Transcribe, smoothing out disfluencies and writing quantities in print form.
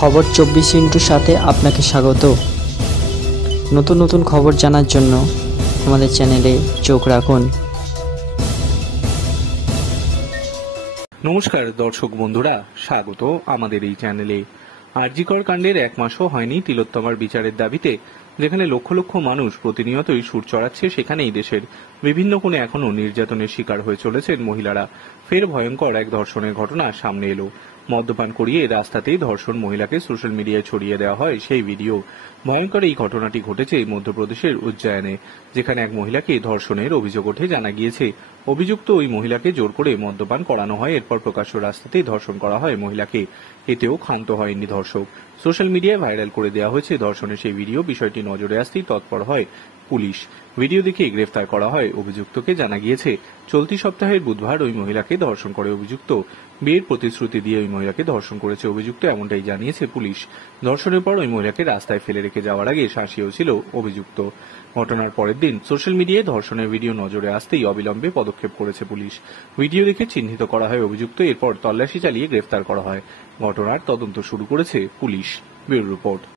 খবর 24 সাথে আপনাকে স্বাগত। নতুন নতুন খবর জানার জন্য আমাদের চ্যানেলে চোখ রাখুন। নমস্কার দর্শক বন্ধুরা, স্বাগত আমাদের এই চ্যানেলে। আরজিকর কাণ্ডের 1 মাসও হয়নি তিলোত্তমার বিচারের দাবিতে যেখানে লক্ষ লক্ষ মানুষ প্রতিনিয়তই সুর চড়াচ্ছে, সেখানেই দেশের বিভিন্ন কোণে এখনও নির্যাতনের শিকার হয়ে চলেছেন মহিলারা। ফের ভয়ঙ্কর এক ধর্ষণের ঘটনা সামনে এলো। মদ্যপান করিয়ে রাস্তাতেই ধর্ষণ, মহিলাকে সোশ্যাল মিডিয়ায় ছড়িয়ে দেওয়া হয় সেই ভিডিও। ভয়ঙ্কর এই ঘটনাটি ঘটেছে মধ্যপ্রদেশের উজ্জয়নে, যেখানে এক মহিলাকে ধর্ষণের অভিযোগ ওঠে। জানা গিয়েছে অভিযুক্ত ওই মহিলাকে জোর করে মদ্যপান করানো হয়, এরপর প্রকাশ্য রাস্তাতেই ধর্ষণ করা হয় মহিলাকে। এতেও ক্ষান্ত হয়নি ধর্ষক। সোশ্যাল মিডিয়ায় ভাইরাল করে দেওয়া হয়েছে ধর্ষণের সেই ভিডিও। বিষয়টি নজরে আসতেই তৎপর হয় পুলিশ। ভিডিও দেখে গ্রেফতার করা হয় অভিযুক্তকে। জানা গিয়েছে চলতি সপ্তাহের বুধবার ওই মহিলাকে ধর্ষণ করে অভিযুক্ত। বিয়ের প্রতিশ্রুতি দিয়ে ওই মহিলাকে ধর্ষণ করেছে অভিযুক্ত, এমনটাই জানিয়েছে পুলিশ। ধর্ষণের পর ওই মহিলাকে রাস্তায় ফেলে রেখে যাওয়ার আগে শাসিয়েও ছিল অভিযুক্ত। ঘটনার পরের দিন সোশ্যাল মিডিয়ায় ধর্ষণের ভিডিও নজরে আসতেই অবিলম্বে পদক্ষেপ করেছে পুলিশ। ভিডিও দেখে চিহ্নিত করা হয় অভিযুক্ত, এরপর তল্লাশি চালিয়ে গ্রেফতার করা হয়। ঘটনার তদন্ত শুরু করেছে পুলিশ। Bureau report.